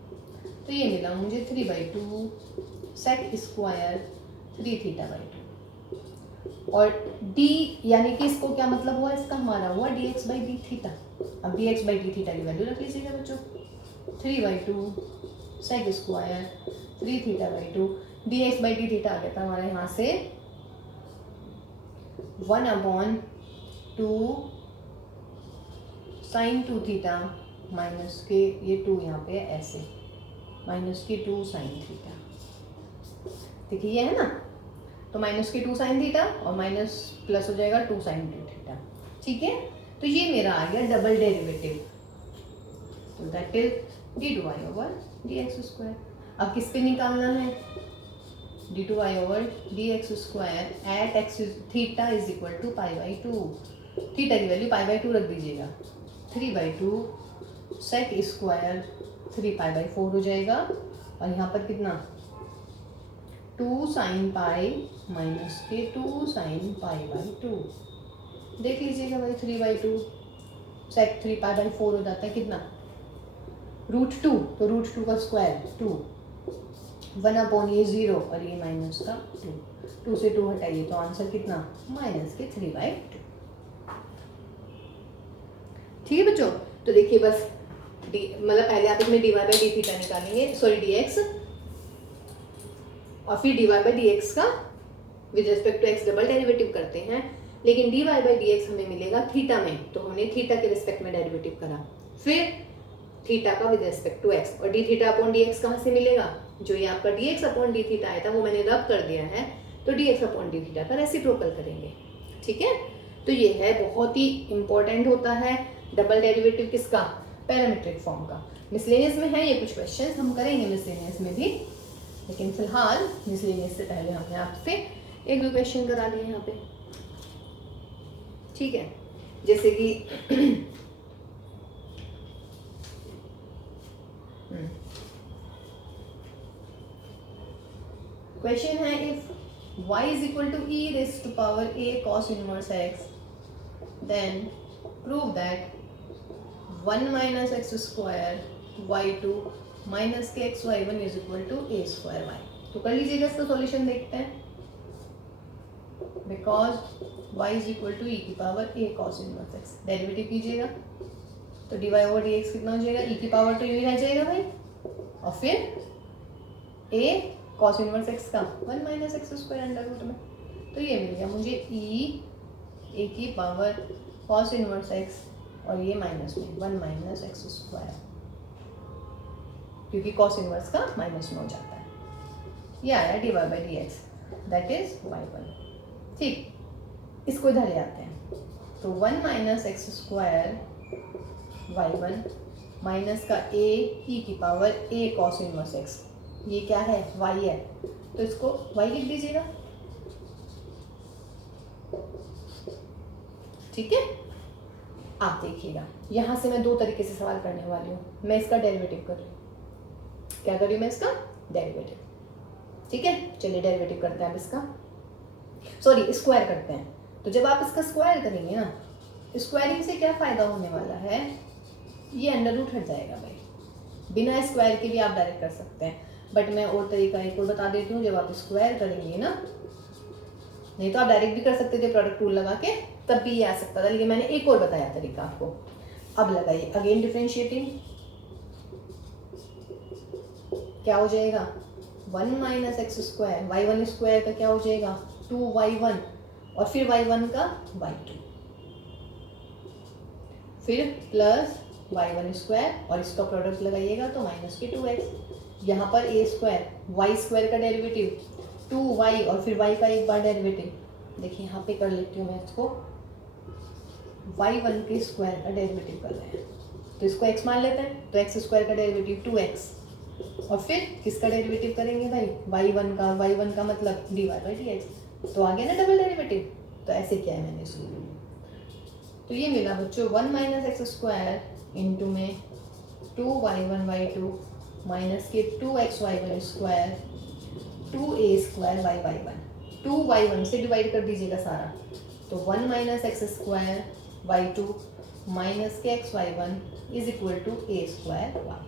तो ये मिला मुझे 3 by 2 sec square 3 theta by 2, और d यानी कि इसको क्या मतलब हुआ, इसका हमारा हुआ dx बाई डी थीटा। अब dx बाई डी थीटा की वैल्यू रख लीजिएगा बच्चों, 3 by 2 sec square 3 theta by 2, dx by d theta आ गया था हमारा यहाँ से 1/2 साइन 2 थीटा माइनस के ये 2 यहाँ पे ऐसे माइनस के 2 साइन थीटा। देखिए ये है ना, तो माइनस के 2 साइन थीटा और माइनस प्लस हो जाएगा 2 साइन 2 थीटा, ठीक है। तो ये मेरा आ गया डबल डेरिवेटिव, तो that is d2y over dx square. अब किस पे निकालना है, d2y over dx square at x theta is equal to pi by 2। Theta की वैल्यू पाई बाई 2 रख दीजिएगा, 3 बाई 2 सेक स्क्वायर 3π/4 हो जाएगा। और यहाँ पर कितना 2 sin पाई माइनस के 2 sin π/2। देख लीजिएगा भाई 3/2 सेक 3π/4 हो जाता है कितना √2, तो √2 का स्क्वायर 2, 1 ये 0 और ये माइनस का 2 से 2 हटाइए तो आंसर कितना माइनस के 3/2। ठीक है बच्चों, तो देखिए बस मतलब पहले आप इसमें dy/dθ निकालेंगे, सॉरी dx, और फिर dy/dx का with respect to x double derivative करते हैं, लेकिन dy/dx हमें मिलेगा थीटा में, तो हमने थीटा के रिस्पेक्ट में डेरिवेटिव करा, फिर थीटा का विद रिस्पेक्ट टू x, और dθ/dx कहाँ से मिलेगा, जो ये आपका dx/dθ आया था वो मैंने रब कर दिया है, तो dx/dθ का रेसिप्रोकल करेंगे। ठीक है, तो ये है बहुत ही इंपॉर्टेंट होता है डबल डेरिवेटिव किसका, पैरामीट्रिक फॉर्म का। मिसलेनियस में है ये कुछ क्वेश्चन हम करेंगे मिसलेनियस में भी, लेकिन फिलहाल मिसलेनियस से पहले हमने आपसे एक दो क्वेश्चन करा लिए यहाँ पे। ठीक है, जैसे कि क्वेश्चन है if y is equal to e raised to power a cos inverse x, then prove that 1 minus x square y2 minus के x y1 is equal to a square y। तो कर लीजिएगा, इसका सॉल्यूशन देखते हैं। Because y is equal to e की power a cos inverse x, derivative कीजिएगा तो dy/dx कितना हो जाएगा, e की पावर तो यही रह जाएगा भाई, और फिर a cos इनवर्स x का 1 minus x square under root में, तो ये मिल गया मुझे e a की पावर cos इनवर्स x और ये माइनस में 1 माइनस एक्स स्क्वायर, क्योंकि cos इनवर्स का माइनस में हो जाता है। ये आया dy/dx दैट इज y1। ठीक, इसको इधर ले आते हैं, तो 1 minus x square y1 minus का a e की power a cos inverse x, ये क्या है y है, तो इसको y लिख दीजिएगा। ठीक है, आप देखिएगा यहाँ से मैं दो तरीके से सवाल करने वाली हूँ। मैं इसका डेरिवेटिव कर रही हूँ, क्या कर रही हूँ मैं इसका डेरिवेटिव। ठीक है, चलिए डेरिवेटिव करते हैं अब इसका, सॉरी स्क्वायर करते हैं। तो जब आप इसका स्क्वायर करेंगे ना, स्क्वायरिंग से क्या फ़ायदा होने वाला है, ये अंडर रूट हट जाएगा भाई, बिना स्क्वायर के भी आप डायरेक्ट कर सकते हैं, बट मैं और तरीका एक और बता देती हूँ। जब आप स्क्वायर करेंगे ना, नहीं तो आप डायरेक्ट भी कर सकते थे प्रोडक्ट टूल लगा के, तब भी ये आ सकता था, लेकिन मैंने एक और बताया तरीका आपको। अब लगाइए अगेन डिफरेंशिएटिंग, क्या हो जाएगा 1 minus x square, y1 square का क्या हो जाएगा 2y1, और फिर y1 का y2, फिर प्लस y1 स्क्वायर, और इसका प्रोडक्ट लगाइएगा तो माइनस के 2x। यहाँ पर a स्क्वायर, y स्क्वायर का डेरिवेटिव 2y, और फिर y का एक बार डेरिवेटिव। देखिए यहाँ पे कर लेती हूँ मैं इसको, y1 के स्क्वायर का डेरिवेटिव कर रहे हैं, तो इसको x मान लेते हैं, तो x स्क्वायर का डेरिवेटिव 2x, और फिर किसका डेरिवेटिव करेंगे भाई y1 का, y1 का मतलब dy/dx, तो आ गया ना डबल डेरिवेटिव। तो ऐसे किया है मैंने इसको, तो ये मिला बच्चों 1 माइनस एक्स स्क्वायर इंटू में 2y1y2 माइनस के 2xy1 square 2a square y1, 2y1 से डिवाइड कर दीजिएगा सारा, तो 1 minus x square y2 minus के xy1 is equal to a square y।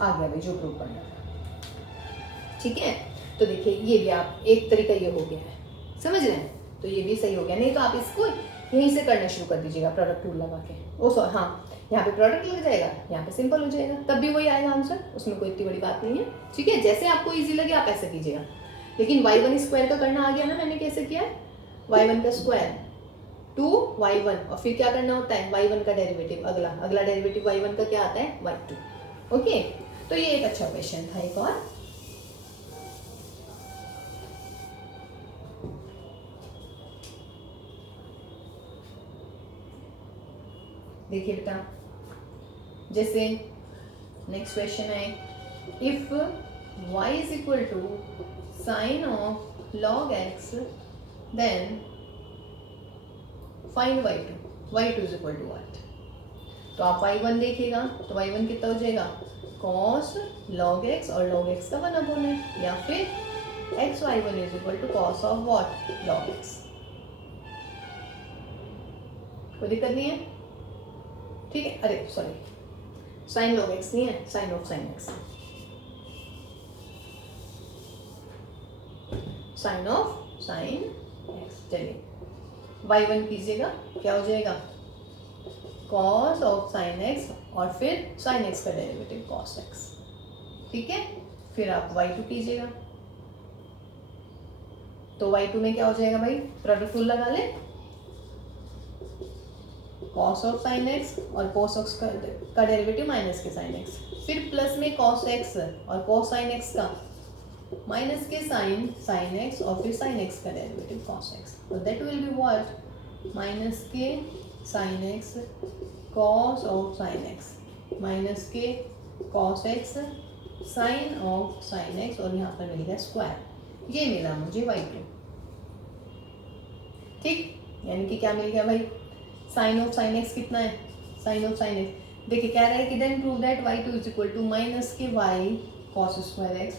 आ गया भाई जो प्रूव करना था। ठीक है, तो देखिए ये भी आप एक तरीका ये हो गया है, समझ रहे हैं, तो ये भी सही हो गया। नहीं तो आप इसको यहीं से करना शुरू कर दीजिएगा प्रोडक्ट टूल लगा के। ओ सॉरी, हाँ यहाँ पे प्रोडक्ट लग जाएगा, यहाँ पे सिंपल हो जाएगा, तब भी वही आएगा आंसर, उसमें कोई इतनी बड़ी बात नहीं है। ठीक है, जैसे आपको इजी लगे आप ऐसे कीजिएगा, लेकिन y1 स्क्वायर का करना आ गया ना, मैंने कैसे किया, y1 का स्क्वायर 2y1, और फिर क्या करना होता है y1 का डेरिवेटिव, अगला डेरिवेटिव y1 का क्या आता है y2। ओके, तो ये एक अच्छा क्वेश्चन था। एक और देखिए बेटा, जैसे नेक्स्ट क्वेश्चन है if y is equal to sine of log x then find y2 is equal to what. तो आप y1 देखिएगा, तो y1 कितना हो जाएगा कॉस लॉग एक्स और लॉग एक्स का 1 अपॉन है, या फिर xy1 is equal to cos of what log x. कोई दिक्कत नहीं है, ठीक है। अरे सॉरी, साइन लॉग एक्स नहीं है, sine of sine x, sine of sine x. चलिए y1 कीजिएगा, क्या हो जाएगा कॉस ऑफ साइन एक्स और फिर साइन एक्स का डेरिवेटिव कॉस एक्स, ठीक है। फिर आप y2 कीजिएगा, तो y2 में क्या हो जाएगा भाई, प्रोडक्ट रूल लगा ले, कॉस ऑफ साइन एक्स और कॉस एक्स का डेरिवेटिव माइनस के साइन एक्स, फिर प्लस में कॉस एक्स और कॉस साइन एक्स का माइनस के साइन साइन एक्स और फिर साइन एक्स का डेरिवेटिव कॉस एक्स, तो that will be what minus के sine x cos of sine x minus के cos x sine of sine x, और यहाँ पर मिलेगा स्क्वायर, ये मिला मुझे y2, ठीक। यानी कि क्या मिल गया भाई, साइन ऑफ साइन एक्स कितना है, साइन ऑफ साइन एक्स, देखिए कह रहा है कि then prove that y2 is equal to minus के y cos square x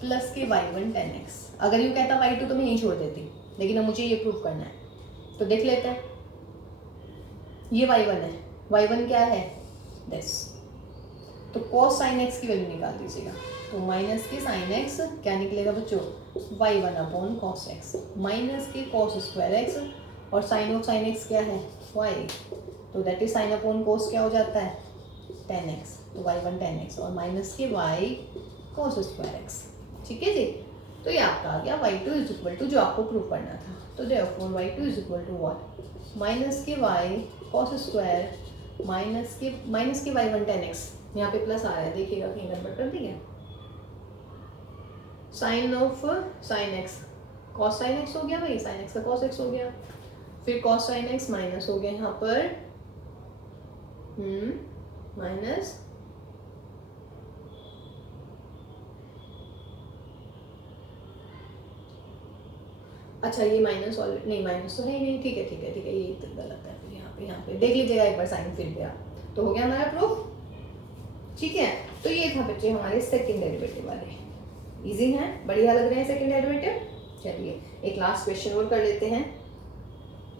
plus के y1 tan x। अगर यूँ कहता y2 तो मैं यहीं छोड़ देती, लेकिन अब मुझे ये प्रूव करना है, तो देख लेते हैं। ये y1 है, y1 क्या है दिस, तो cos sin x की वैल्यू निकाल दीजिएगा, तो माइनस के sin x क्या निकलेगा बच्चों, y1 upon cos x minus के cos स्क्वायर x, और साइन ऑफ साइन एक्स क्या है y, तो दैट इज साइन अपॉन कोस क्या हो जाता है tan x, तो y1 tan x और माइनस के y cos स्क्वायर x, ठीक है जी। तो ये आपका आ गया y2 इज इक्वल टू जो आपको प्रूव करना था, तो therefore y2 is equal to what minus के y cos स्क्वायर माइनस के y1 tan x, यहाँ पे प्लस आ रहा है देखिएगा कहीं गड़बड़ कर दी है, sine of sine x cos sine x हो गया भाई, साइन एक्स का कॉस एक्स हो गया, फिर कॉस साइन एक्स माइनस हो गया यहाँ पर माइनस अच्छा ये माइनस ऑलरेडी नहीं, माइनस तो नहीं, ठीक है ठीक है ठीक है, ये तो गलत है, फिर यहाँ पे देख लीजिएगा एक बार, साइन फिर गया, तो हो गया हमारा प्रूफ, ठीक है। तो ये था बच्चे हमारे सेकंड डेरिवेटिव वाले, इजी हैं, बढ़िया लग रहे हैं सेकंड डेरिवेटिव। चलिए एक लास्ट क्वेश्चन और कर लेते हैं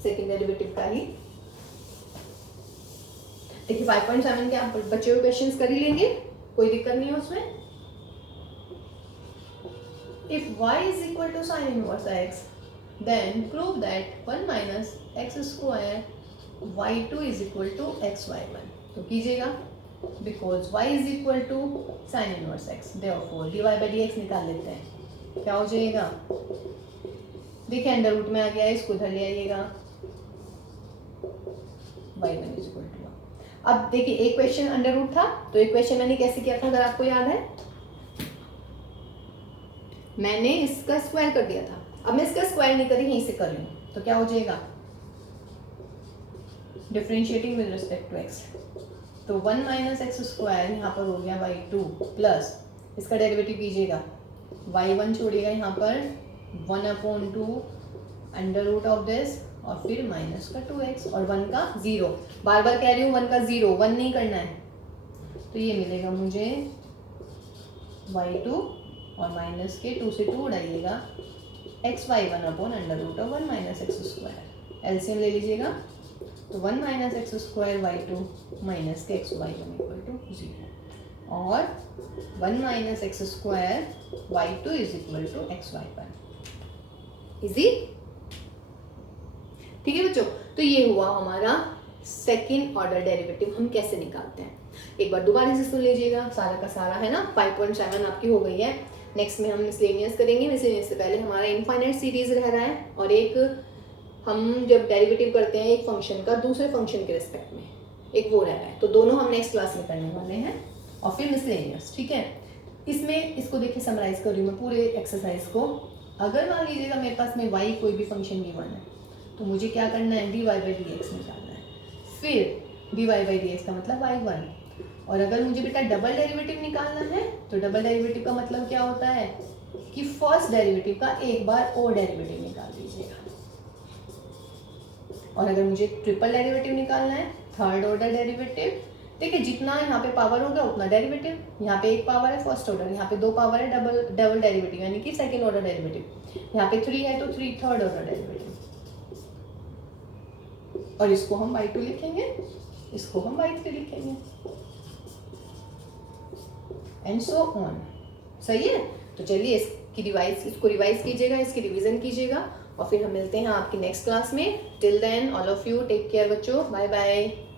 सेकंड डेरिवेटिव का ही, देखिए 5.7 के आप बच्चे हुए क्वेश्चंस कर ही लेंगे, कोई दिक्कत नहीं है उसमें। If y is equal to sin inverse x, then prove that 1 minus x square y2 is equal to xy1। तो कीजिएगा, because y is equal to sin inverse x, therefore dy by dx निकाल लेते हैं, क्या हो जाएगा, देखिए अंडर रूट में आ गया है, इसको उधर ले आइएगा, y1 is equal to 1। अब देखिए एक क्वेश्चन अंडर रूट था, तो एक क्वेश्चन मैंने कैसे किया था अगर आपको याद है, मैंने इसका स्क्वायर कर दिया था, अब मैं इसका स्क्वायर नहीं करी, यहीं से कर लूँ, तो क्या हो जाएगा differentiating with respect to x, तो 1 माइनस एक्स स्क्वायर यहाँ पर हो गया y2 प्लस इसका डेरिवेटिव कीजिएगा, y1 छोड़िएगा यहाँ पर 1/2 अंडर रूट ऑफ दिस और फिर माइनस का 2x और 1 का 0, बार बार कह रही हूँ 1 का 0, 1 नहीं करना है, तो ये मिलेगा मुझे y2 और माइनस के 2 से 2 उड़ाइएगा xy1 upon under root of 1 minus x square, LCM ले लीजिएगा, तो 1 minus x square y2 minus के xy1 इक्वल टू 0 और 1 minus x square y2 is equal to xy1, easy, ठीक है बच्चों। तो ये हुआ हमारा सेकेंड ऑर्डर डेरिवेटिव, हम कैसे निकालते हैं एक बार दोबारा से सुन लीजिएगा, सारा का सारा है ना, 5.7 आपकी हो गई है। नेक्स्ट में हम मिसलेनियस करेंगे, मिसलेनियस से पहले हमारा इनफाइनाइट सीरीज रह रहा है, और एक हम जब डेरिवेटिव करते हैं एक फंक्शन का दूसरे फंक्शन के रिस्पेक्ट में, एक वो रह रहा है, तो दोनों हम नेक्स्ट क्लास में करने वाले हैं, और फिर मिसलेनियस, ठीक है। इसमें इसको देखिए समराइज कर रही हूँ मैं पूरे एक्सरसाइज को, अगर मान लीजिएगा मेरे पास में y कोई भी फंक्शन गिवन है, तो मुझे क्या करना है dy by dx निकालना है, फिर dy by dx का मतलब y1, और अगर मुझे बेटा डबल डेरिवेटिव निकालना है, तो डबल डेरिवेटिव का मतलब क्या होता है कि फर्स्ट डेरिवेटिव का एक बार और डेरिवेटिव निकाल दीजिएगा, और अगर मुझे ट्रिपल डेरिवेटिव निकालना है, थर्ड ऑर्डर डेरिवेटिव, ठीक है, जितना यहाँ पे पावर होगा उतना डेरिवेटिव, यहाँ पे एक पावर है फर्स्ट ऑर्डर, यहाँ पे दो पावर है डबल डेरिवेटिव यानी कि सेकेंड ऑर्डर डेरिवेटिव, यहाँ पे 3 है तो 3 थर्ड ऑर्डर डेरिवेटिव, और इसको हम y2 लिखेंगे, इसको हम y3 लिखेंगे, एंड सो ऑन। सही है, तो चलिए इसको रिवाइज कीजिएगा, इसकी रिवीजन कीजिएगा, और फिर हम मिलते हैं आपकी नेक्स्ट क्लास में। Till then all of you take care बच्चों, बाय बाय।